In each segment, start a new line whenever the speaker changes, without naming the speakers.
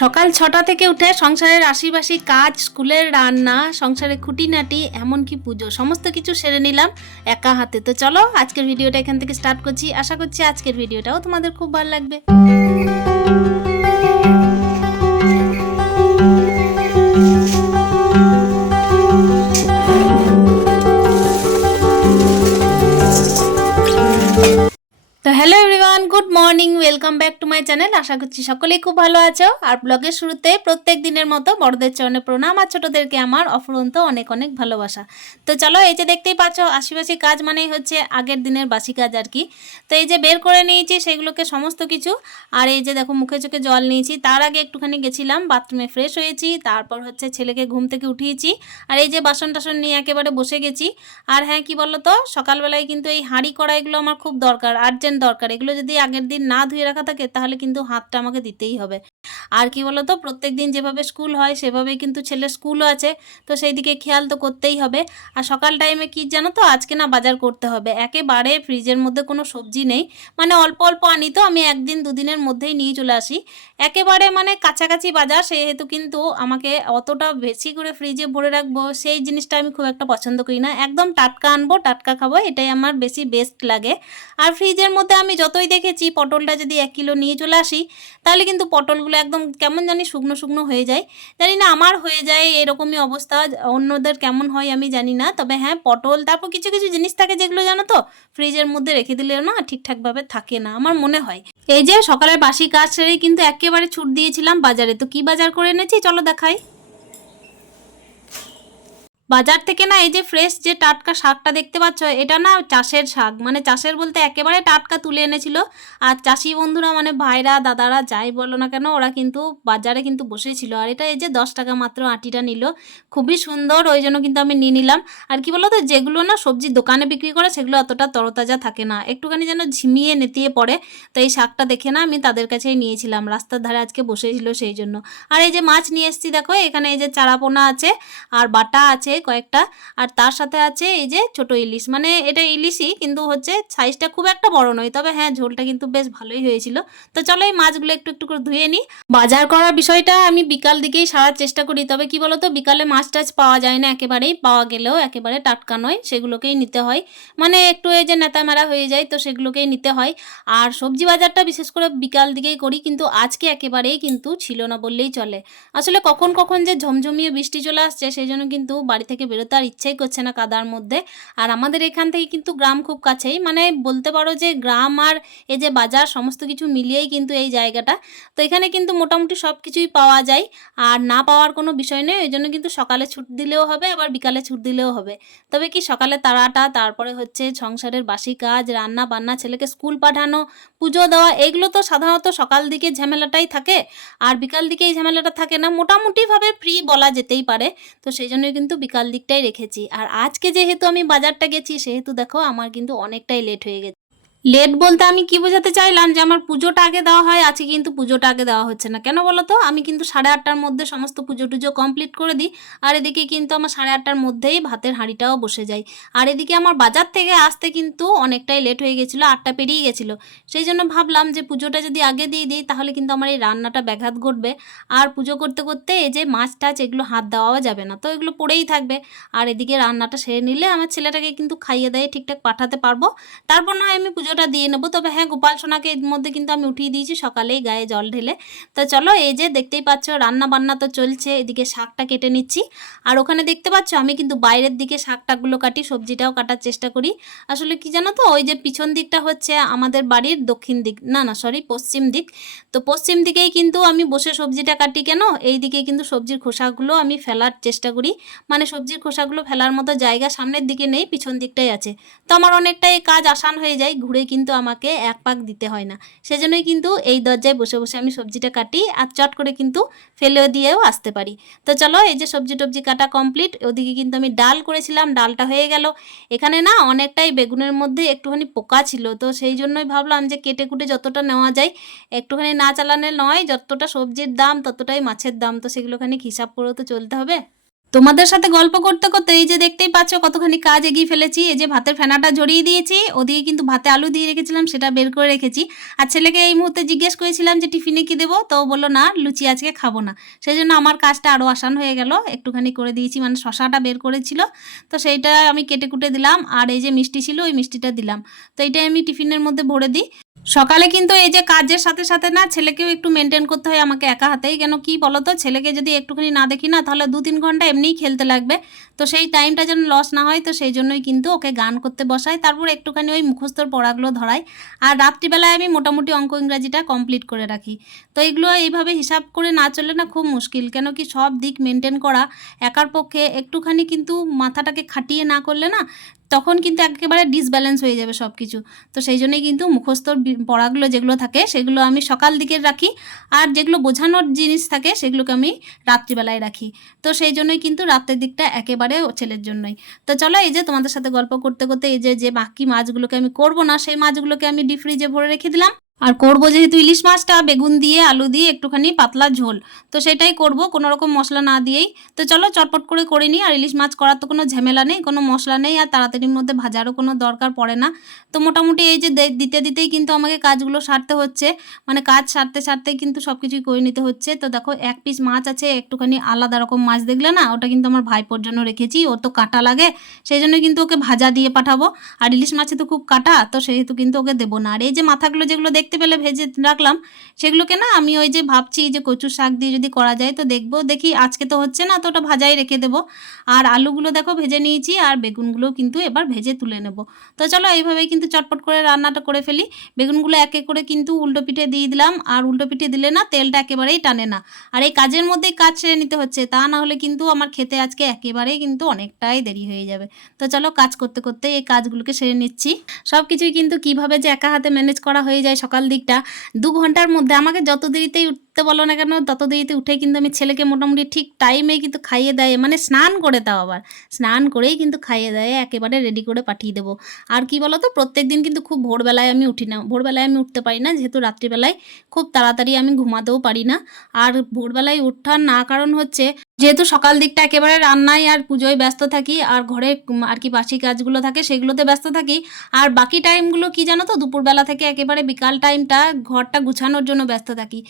সকাল ছটা থেকে উঠে সংসারের আশিবাসি কাজ, স্কুলের রান্না সংসারের খুঁটিনাটি, এমনকি পুজো, সমস্ত কিছু সেরে নিলাম একা হাতে। তো চলো, আজকের ভিডিওটা এখান থেকে স্টার্ট করছি। আশা করছি আজকের ভিডিওটাও তোমাদের খুব ভালো লাগবে। তো hello everyone good morning welcome back my channel. আশা করছি সকলেই খুব ভালো আছো। আর ব্লগের শুরুতে প্রত্যেক দিনের মতো বড়দের চরণে প্রণাম আর ছোটোদেরকে আমার অফুরন্ত অনেক অনেক ভালোবাসা। তো চলো এই যে দেখতেই পাচ্ছ আশিবাসী কাজ মানেই হচ্ছে আগের দিনের বাসি কাজ আর কি। তো এই যে বের করে নিয়েছি সেগুলোকে সমস্ত কিছু। আর এই যে দেখো মুখে চোখে জল নিয়েছি। তার আগে একটুখানি গেছিলাম, বাথরুমে ফ্রেশ হয়েছি। তারপর হচ্ছে ছেলেকে ঘুম থেকে উঠিয়েছি। আর এই যে বাসন টাসন নিয়ে একেবারে বসে গেছি। আর হ্যাঁ কি বলো তো সকালবেলায় কিন্তু এই হাঁড়ি কড়াইগুলো আমার খুব দরকার আর্জেন্ট দরকার। এগুলো যদি আগের দিন না ধুয়ে রাখা থাকে, তাহলে কিন্তু হাতটা আমাকে দিতেই হবে। আর কি বলো তো প্রত্যেক দিন যেভাবে স্কুল হয় সেভাবে কিন্তু ছেলে স্কুলও আছে, তো সেই দিকে খেয়াল তো করতেই হবে। আর সকাল টাইমে কি জানো তো, আজকে না বাজার করতে হবে। একেবারে ফ্রিজের মধ্যে কোনো সবজি নেই মানে অল্প অল্প আনি তো, আমি একদিন দুদিনের মধ্যেই নিয়ে চলে আসি। একেবারে মানে কাছাকাছি বাজার, সেহেতু কিন্তু আমাকে অতটা বেশি করে ফ্রিজে ভরে রাখব, সেই জিনিসটা আমি খুব একটা পছন্দ করি না। একদম টাটকা আনব, টাটকা খাব, এটাই আমার বেশি বেস্ট লাগে। আর ফ্রিজের মধ্যে আমি যতই দেখেছি, পটলটা যদি এক কিলো নিয়ে চলে আসি, তাহলে কিন্তু পটলগুলো একদম কেমন জানি শুকনো শুকনো হয়ে যায়। জানি না আমার হয়ে যায় এরকমই অবস্থা, অন্যদের কেমন হয় আমি জানি না। তবে হ্যাঁ পটল, তারপর কিছু কিছু জিনিস থাকে যেগুলো জানো তো ফ্রিজের মধ্যে রেখে দিলেও না ঠিকঠাকভাবে থাকে না, আমার মনে হয়। এই যে সকালের বাসি কাজ সেরেই কিন্তু একেবারে ছুট দিয়েছিলাম বাজারে। তো কি বাজার করে এনেছি? চলো দেখাই। বাজার থেকে না এই যে ফ্রেশ যে টাটকা শাকটা দেখতে পাচ্ছ, এটা না চাষের শাক। মানে চাষের বলতে একেবারে টাটকা তুলে এনেছিল। আর চাষি বন্ধুরা মানে ভাইরা, দাদারা যাই বলো না কেন, ওরা কিন্তু বাজারে কিন্তু বসেছিল। আর এটা এই যে দশ টাকা মাত্র আটিটা নিল। খুবই সুন্দর, ওই জন্য কিন্তু আমি নিয়ে নিলাম। আর কি বলো তো যেগুলো না সবজির দোকানে বিক্রি করে, সেগুলো অতটা তরতাজা থাকে না। একটুখানি যেন ঝিমিয়ে নেতিয়ে পড়ে। তো এই শাকটা দেখে না আমি তাদের কাছেই নিয়েছিলাম। রাস্তার ধারে আজকে বসেছিল সেই জন্য। আর এই যে মাছ নিয়ে এসেছি দেখো, এখানে এই যে চারাপোনা আছে, আর বাটা আছে কয়েকটা। আর তার সাথে আছে এই যে ছোট ইলিশ। মানে এটা ইলিশই, কিন্তু হচ্ছে সাইজটা খুব একটা বড় নয়। তবে হ্যাঁ ঝোলটা কিন্তু বেশ ভালোই হয়েছিল। তো চলো এই মাছগুলো একটু একটু করে ধুয়ে নিই। বাজার করার বিষয়টা আমি বিকাল দিকেই সারার চেষ্টা করি। তবে কি বলতো, বিকালে মাছ টাছ পাওয়া যায় না একেবারেই। পাওয়া গেলেও একেবারে টাটকা নয়, সেগুলোকেই নিতে হয়। মানে একটু এই যে নেতা মেরা হয়ে যায়, তো সেগুলোকেই নিতে হয়। আর সবজি বাজারটা বিশেষ করে বিকাল দিকেই করি, কিন্তু আজকে একেবারেই কিন্তু ছিল না বললেই চলে। আসলে কখন কখন যে ঝমঝমিয়ে বৃষ্টি চলে আসছে, সেই জন্য কিন্তু বাড়ি থেকে বেরোতে আর ইচ্ছাই করছে না কাদার মধ্যে। আর আমাদের এখান থেকে কিন্তু গ্রাম খুব কাছেই। মানে বলতে পারো যে গ্রাম আর এই যে বাজার সমস্ত কিছু মিলিয়েই কিন্তু এই জায়গাটা। তো এখানে কিন্তু মোটামুটি সব কিছুই পাওয়া যায়। আর না পাওয়ার কোনো বিষয় নেই। ওই জন্য কিন্তু সকালে ছুট দিলেও হবে, আবার বিকালে ছুট দিলেও হবে। তবে কি সকালে তাড়াটা তারপরে হচ্ছে সংসারের বাসি কাজ রান্না বান্না ছেলেকে স্কুল পাঠানো, পুজো দেওয়া, এগুলো তো সাধারণত সকাল দিকে ঝামেলাটাই থাকে। আর বিকাল দিকে এই ঝামেলাটা থাকে না। মোটামুটিভাবে ফ্রি বলা যেতেই পারে। তো সেই জন্যই কিন্তু বিকাল দিকটাই রেখেছি। আর আজকে যেহেতু আমি বাজারটা গেছি, সেহেতু দেখো আমার কিন্তু অনেকটাই লেট হয়ে গেছে। লেট বলতে আমি কি বোঝাতে চাইলাম যে আমার পুজোটা আগে দেওয়া হয়, আজকে কিন্তু পুজোটা আগে দেওয়া হচ্ছে না। কেন বলো তো? আমি কিন্তু সাড়ে আটটার মধ্যে সমস্ত পুজো টুজো কমপ্লিট করে দিই, আর এদিকে কিন্তু আমার সাড়ে আটটার মধ্যেই ভাতের হাঁড়িটাও বসে যায়। আর এদিকে আমার বাজার থেকে আসতে কিন্তু অনেকটাই লেট হয়ে গেছিল, আটটা পেরিয়ে গেছিল। সেই জন্য ভাবলাম যে পুজোটা যদি আগে দিয়ে দিই, তাহলে কিন্তু আমার এই রান্নাটা ব্যাঘাত ঘটবে। আর পুজো করতে করতে এই যে মাছ টাছ এগুলো হাত দেওয়াও যাবে না, তো এগুলো পড়েই থাকবে। আর এদিকে রান্নাটা সেরে নিলে আমার ছেলেটাকে কিন্তু খাইয়ে দেয় ঠিকঠাক পাঠাতে পারব। তারপর না আমি পুজোটা দিয়ে নেব। তবে হ্যাঁ গোপাল সোনাকে এর মধ্যে কিন্তু আমি উঠিয়ে দিয়েছি, সকালেই গায়ে জল ঢেলে। তো চলো, এই যে দেখতেই পাচ্ছ রান্না বান্না তো চলছে, এদিকে শাকটা কেটে নিচ্ছি। আর ওখানে দেখতে পাচ্ছ, আমি কিন্তু বাইরের দিকে শাকটাগুলো কাটি, সবজিটাও কাটার চেষ্টা করি। আসলে কি জানো তো, ওই যে পিছন দিকটা হচ্ছে আমাদের বাড়ির দক্ষিণ দিক, না না সরি পশ্চিম দিক। তো পশ্চিম দিকেই কিন্তু আমি বসে সবজিটা কাটি কেন, এই দিকে কিন্তু সবজির খোসাগুলো আমি ফেলার চেষ্টা করি। মানে সবজির খোসাগুলো ফেলার মতো জায়গা সামনের দিকে নেই, পিছন দিকটাই আছে। তো আমার অনেকটাই কাজ আসান হয়ে যায়, ঘুরে কিন্তু আমাকে এক পাক দিতে হয় না। সেজন্যই কিন্তু এই দরজায় বসে বসে আমি সবজিটা কাটি আর চট করে কিন্তু ফেলেও দিয়েও আসতে পারি। তো চলো এই যে সবজি টবজি কাটা কমপ্লিট ওদিকে কিন্তু আমি ডাল করেছিলাম, ডালটা হয়ে গেল। এখানে না অনেকটাই বেগুনের মধ্যে একটুখানি পোকা ছিল, তো সেই জন্যই ভাবলাম যে কেটে কুটে যতটা নেওয়া যায়, একটুখানি না চালানে নয়, যতটা সবজির দাম ততটাই মাছের দাম, তো সেগুলোখানি হিসাব করেও তো চলতে হবে। তোমাদের সাথে গল্প করতে করতে এই যে দেখতেই পাচ্ছ কতখানি কাজ এগিয়ে ফেলেছি, এই যে ভাতের ফেনাটা জড়িয়ে দিয়েছি, ওদিকে কিন্তু ভাতে আলু দিয়ে রেখেছিলাম, সেটা বের করে রেখেছি। আর ছেলেকে এই মুহূর্তে জিজ্ঞেস করেছিলাম যে টিফিনে কি দেবো, তো বলল, না, লুচি আজকে খাব না। সেই জন্য আমার কাজটা আরও আসান হয়ে গেল, একটুখানি করে দিয়েছি মানে শশাটা বের করেছিল। তো সেইটা আমি কেটে কুটে দিলাম, আর এই যে মিষ্টি ছিল, ওই মিষ্টিটা দিলাম। তো এইটাই আমি টিফিনের মধ্যে ভরে দিই। সকালে কিন্তু এই যে কাজের সাথে সাথে না ছেলেকেও একটু মেনটেন করতে হয় আমাকে একা হাতেই। কেন কি বলো তো ছেলেকে যদি একটুখানি না দেখি না, তাহলে দু তিন ঘণ্টা এমনিই খেলতে লাগবে। তো সেই টাইমটা যেন লস না হয়, তো সেই জন্যই কিন্তু ওকে গান করতে বসাই। তারপর একটুখানি ওই মুখস্থর পড়াগুলো ধরাই। আর রাত্রিবেলায় আমি মোটামুটি অঙ্ক ইংরাজিটা কমপ্লিট করে রাখি। তো এগুলো এইভাবে হিসাব করে না চললে না খুব মুশকিল। কেন কি সব দিক মেনটেন করা একার পক্ষে একটুখানি কিন্তু মাথাটাকে খাটিয়ে না করলে না তখন কিন্তু একেবারে ডিসব্যালেন্স হয়ে যাবে সব কিছু তো সেই জন্যই কিন্তু মুখস্থর পড়াগুলো যেগুলো থাকে, সেগুলো আমি সকাল দিকের রাখি। আর যেগুলো বোঝানোর জিনিস থাকে, সেগুলোকে আমি রাত্রিবেলায় রাখি। তো সেই জন্যই কিন্তু রাতের দিকটা একেবারে ছেলের জন্যই। তো চলো এই যে তোমাদের সাথে গল্প করতে করতে এই যে যে বাকি মাছগুলোকে আমি করব না, সেই মাছগুলোকে আমি ডিপ ফ্রিজে ভরে রেখে দিলাম। আর করব যেহেতু ইলিশ মাছটা, বেগুন দিয়ে, আলু দিয়ে একটুখানি পাতলা ঝোল, তো সেটাই করব, কোনো রকম মশলা না দিয়েই। তো চলো চটপট করে করে নিই, আর ইলিশ মাছ করার তো কোনো ঝামেলা নেই, কোনো মশলা নেই, আর তাড়াতাড়ির মধ্যে ভাজারও কোনো দরকার পড়ে না। তো মোটামুটি এই যে দিতে দিতেই কিন্তু আমাকে কাজগুলো সারতে হচ্ছে মানে কাজ সারতে সারতেই কিন্তু সব কিছুই করে নিতে হচ্ছে। তো দেখো, এক পিস মাছ আছে, একটুখানি আলাদা রকম মাছ দেখলে না, ওটা কিন্তু আমার ভাইপোর জন্য রেখেছি, ওর তো কাটা লাগে, সেই জন্য কিন্তু ওকে ভাজা দিয়ে পাঠাবো। আর ইলিশ মাছে তো খুব কাটা, তো সেহেতু কিন্তু ওকে দেবো না। আর এই যে মাথাগুলো যেগুলো দেখতে পেলে ভেজে রাখলাম। সেগুলোকে না আমি ওই যে ভাবছি যে কচু শাক দিয়ে যদি করা যায় তো দেখব। দেখি আজকে তো হচ্ছে না তো ওটা ভাজাই রেখে দেবো। আর আলুগুলো দেখো ভেজে নিয়েছি আর বেগুনগুলো কিন্তু এবার ভেজে তুলে নেব। তো চলো এইভাবেই কিন্তু চটপট করে রান্নাটা করে ফেলি। বেগুনগুলো এক এক করে কিন্তু উল্টো পিঠে দিয়ে দিলাম। আর উল্টো পিঠে দিলে না তেলটা একেবারেই টানে না। আর এই কাজের মধ্যেই কাজ সেরে নিতে হচ্ছে। তা না হলে কিন্তু আমার খেতে আজকে একেবারেই কিন্তু অনেকটাই দেরি হয়ে যাবে। তো চলো কাজ করতে করতে এই কাজগুলোকে সেরে নিচ্ছি। সব কিছুই কিন্তু কীভাবে যে একা হাতে ম্যানেজ করা হয়ে যায় সকাল দিকটা, দু ঘণ্টার মধ্যে। আমাকে যত দেরিতেই উঠতে বলো না কেন, তত দেরিতে উঠে কিন্তু আমি ছেলেকে মোটামুটি ঠিক টাইমে কিন্তু খাইয়ে দেয়। মানে স্নান করে দাও আবার। স্নান করেই কিন্তু খাইয়ে দেয়, একেবারে রেডি করে পাঠিয়ে দেবো। আর কি বলো তো প্রত্যেক দিন কিন্তু খুব ভোরবেলায় আমি উঠি না। ভোরবেলায় আমি উঠতে পারি না, যেহেতু রাত্রিবেলায় খুব তাড়াতাড়ি আমি ঘুমাতেও পারি না। আর ভোরবেলায় উঠার না কারণ হচ্ছে যেহেতু সকাল দিকটা একেবারে রান্নায় আর পুজোয় ব্যস্ত থাকি, আর ঘরে আর কি বাসি কাজগুলো থাকে সেগুলোতে ব্যস্ত থাকি, আর বাকি টাইমগুলো কি জানো তো, দুপুরবেলা থেকে একেবারে বিকাল টাইমটা ঘরটা গুছানোর জন্য ব্যস্ত থাকি।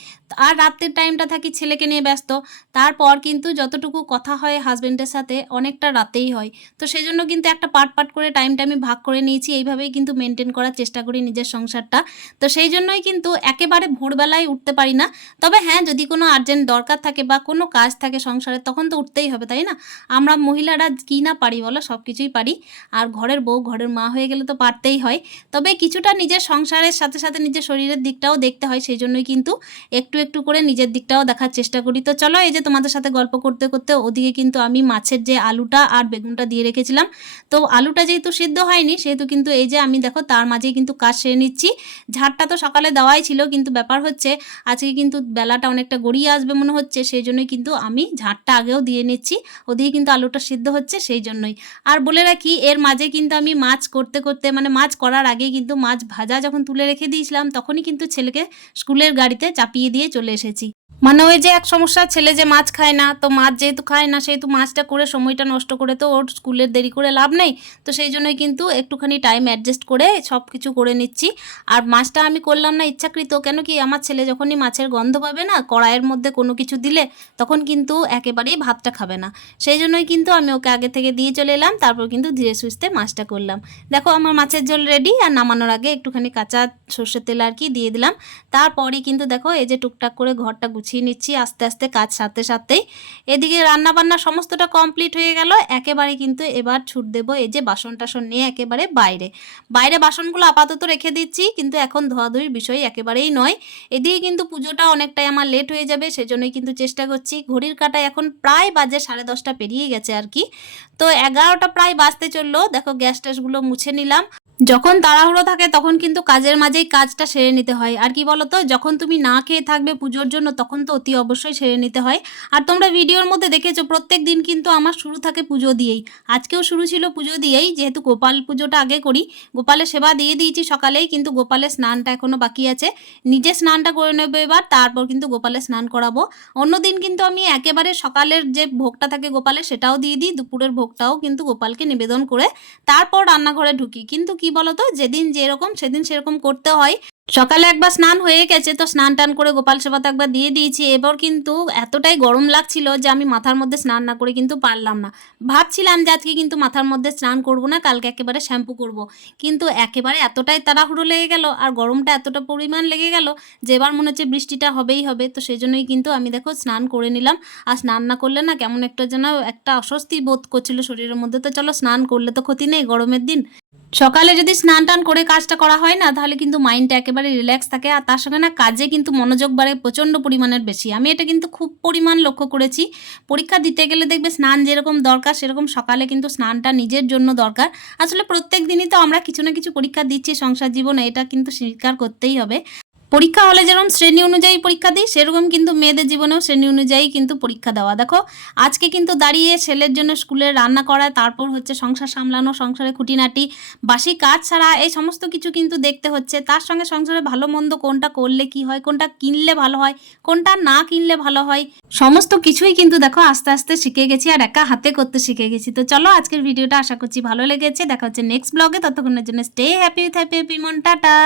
আর রাত্রের টাইমটা থাকি ছেলেকে নিয়ে ব্যস্ত, তারপর কিন্তু যতটুকু কথা হয় হাজবেন্ডের সাথে অনেকটা রাতেই হয়। তো সেই জন্য কিন্তু একটা পার্ট পার্ট করে টাইমটা আমি ভাগ করে নিয়েছি, এইভাবেই কিন্তু মেনটেন করার চেষ্টা করি নিজের সংসারটা। তো সেই জন্যই কিন্তু একেবারে ভোরবেলায় উঠতে পারি না। তবে হ্যাঁ যদি কোনো আর্জেন্ট দরকার থাকে বা কোনো কাজ থাকে সংসারে তখন তো উঠতেই হবে, তাই না? আমরা মহিলারা কি না পারি বলো? সব কিছুই পারি। আর ঘরের বউ, ঘরের মা হয়ে গেলে তো পারতেই হয়। তবে কিছুটা নিজের সংসারের সাথে সাথে নিজের শরীরের দিকটাও দেখতে হয়, সেই জন্যই কিন্তু একটু একটু করে নিজের দিকটাও দেখার চেষ্টা করি। তো চলো এই যে তোমাদের সাথে গল্প করতে করতে ওদিকে কিন্তু আমি মাছের যে আলুটা আর বেগুনটা দিয়ে রেখেছিলাম। তো আলুটা যেহেতু সিদ্ধ হয়নি, সেহেতু কিন্তু এই যে আমি দেখো তার মাঝেই কিন্তু কাজ সেরে নিচ্ছি। ঝাড়টা তো সকালে দেওয়াই ছিল, কিন্তু ব্যাপার হচ্ছে আজকে কিন্তু বেলাটা অনেকটা গড়িয়ে আসবে মনে হচ্ছে, সেই জন্যই কিন্তু আমি ঝাড়টা আগেও দিয়ে নিচ্ছি। ওদিকে কিন্তু আলুটা সিদ্ধ হচ্ছে সেই জন্যই। আর বলে রাখি, এর মাঝে কিন্তু আমি মাছ করতে করতে মানে মাছ করার আগে কিন্তু মাছ ভাজা যখন তুলে রেখে দিয়েছিলাম, তখনই কিন্তু ছেলেকে স্কুলের গাড়িতে চাপিয়ে দিয়ে চলে এসেছি। মানে ওই যে এক সমস্যা, ছেলে যে মাছ খায় না, তো মাছ যেহেতু খায় না, সেহেতু মাছটা করে, সময়টা নষ্ট করে তো ওর স্কুলের দেরি করে লাভ নেই। তো সেই জন্যই কিন্তু একটুখানি টাইম অ্যাডজাস্ট করে সব কিছু করে নিচ্ছি। আর মাছটা আমি করলাম না, ইচ্ছাকৃত। কেন কি আমার ছেলে যখনই মাছের গন্ধ পাবে না, কড়াইয়ের মধ্যে কোনো কিছু দিলে, তখন কিন্তু একেবারেই ভাতটা খাবে না। সেই জন্যই কিন্তু আমি ওকে আগে থেকে দিয়ে চলে এলাম, তারপর কিন্তু ধীরে সুস্থে মাছটা করলাম। দেখো, আমার মাছের ঝোল রেডি আর নামানোর আগে একটুখানি কাঁচা সর্ষের তেল আর কি দিয়ে দিলাম। তারপরই কিন্তু দেখো, এই যে টুকটাক করে ঘরটা গুছিয়ে নিচ্ছি আস্তে আস্তে কাজ সারতে সারতেই। এদিকে রান্না বান্না সমস্তটা কমপ্লিট হয়ে গেল। একেবারে কিন্তু এবার ছুট দেবো এই যে বাসন টাসন নিয়ে একেবারে বাইরে। বাইরে বাসনগুলো আপাতত রেখে দিচ্ছি, কিন্তু এখন ধোয়াধুয়ির বিষয় একেবারেই নয়। এদিকে কিন্তু পুজোটা অনেকটাই আমার লেট হয়ে যাবে, সেজন্যই কিন্তু চেষ্টা করছি। ঘড়ির কাটায় এখন প্রায় বাজে সাড়ে দশটা পেরিয়ে গেছে আর কি। তো এগারোটা প্রায় বাজতে চলল। দেখো গ্যাস ট্যাসগুলো মুছে নিলাম। যখন তাড়াহুড়ো থাকে, তখন কিন্তু কাজের মাঝেই কাজটা সেরে নিতে হয়। আর কি বলতো? যখন তুমি না খেয়ে থাকবে পুজোর জন্য, তখন তো অতি অবশ্যই সেরে নিতে হয়। আর তোমরা ভিডিওর মধ্যে দেখেছ, প্রত্যেক দিন কিন্তু আমার শুরু থাকে পুজো দিয়েই। আজকেও শুরু ছিল পুজো দিয়েই, যেহেতু গোপাল পুজোটা আগে করি। গোপালের সেবা দিয়ে দিয়েছি সকালেই, কিন্তু গোপালের স্নানটা এখনও বাকি আছে। নিজে স্নানটা করে নেবে এবার, তারপর কিন্তু গোপালের স্নান করাবো। অন্যদিন কিন্তু আমি একেবারে সকালের যে ভোগটা থাকে গোপালের, সেটাও দিয়ে দিই। দুপুরের ভোগটাও কিন্তু গোপালকে নিবেদন করে, তারপর রান্নাঘরে ঢুকি। কিন্তু কি বলতো? যেদিন যেরকম সেদিন সেরকম করতে হয়। সকালে একবার স্নান হয়ে গেছে, তো স্নান টান করে গোপাল সেবা তো একবার দিয়ে দিয়েছি। এবার কিন্তু এতটাই গরম লাগছিল যে আমি মাথার মধ্যে স্নান না করে কিন্তু পারলাম না। ভাবছিলাম যে আজকে কিন্তু মাথার মধ্যে স্নান করব না, কালকে একেবারে শ্যাম্পু করব। কিন্তু একেবারে এতটাই তাড়াহুড়ো লেগে গেল আর গরমটা এতটা পরিমাণ লেগে গেল যে এবার মনে হচ্ছে বৃষ্টিটা হবেই হবে। তো সেই জন্যই কিন্তু আমি দেখো স্নান করে নিলাম। আর স্নান না করলে না কেমন একটা যেন একটা অস্বস্তি বোধ করছিল শরীরের মধ্যে। তো চলো স্নান করলে তো ক্ষতি নেই গরমের দিন। সকালে যদি স্নান টান করে কাজটা করা হয় না, তাহলে কিন্তু মাইন্ডটা একেবারে রিল্যাক্স থাকে আর তার সঙ্গে না কাজে কিন্তু মনোযোগ বাড়ে প্রচণ্ড পরিমাণের বেশি। আমি এটা কিন্তু খুব পরিমাণ লক্ষ্য করেছি। পরীক্ষা দিতে গেলে দেখবে স্নান যেরকম দরকার, সেরকম সকালে কিন্তু স্নানটা নিজের জন্য দরকার। আসলে প্রত্যেক দিনই তো আমরা কিছু না কিছু পরীক্ষা দিচ্ছি সংসার জীবনে, এটা কিন্তু স্বীকার করতেই হবে। পরীক্ষা হলে যেরকম শ্রেণি অনুযায়ী পরীক্ষা দিই, সেরকম কিন্তু মেয়েদের জীবনেও শ্রেণি অনুযায়ী কিন্তু পরীক্ষা দেওয়া। দেখো, আজকে কিন্তু দাঁড়িয়ে ছেলের জন্য স্কুলে রান্না করা, তারপর হচ্ছে সংসার সামলানো, সংসারে খুঁটিনাটি, বাসি কাজ ছাড়া এই সমস্ত কিছু কিন্তু দেখতে হচ্ছে। তার সঙ্গে সংসারে ভালো মন্দ কোনটা করলে কি হয়, কোনটা কিনলে ভালো হয়, কোনটা না কিনলে ভালো হয়, সমস্ত কিছুই কিন্তু দেখো আস্তে আস্তে শিখে গেছি আর একা হাতে করতে শিখে গেছি। তো চলো আজকের ভিডিওটা আশা করছি ভালো লেগেছে। দেখা হচ্ছে নেক্সট ব্লগে ততক্ষণের জন্য stay happy with happy happy মন। টাটা।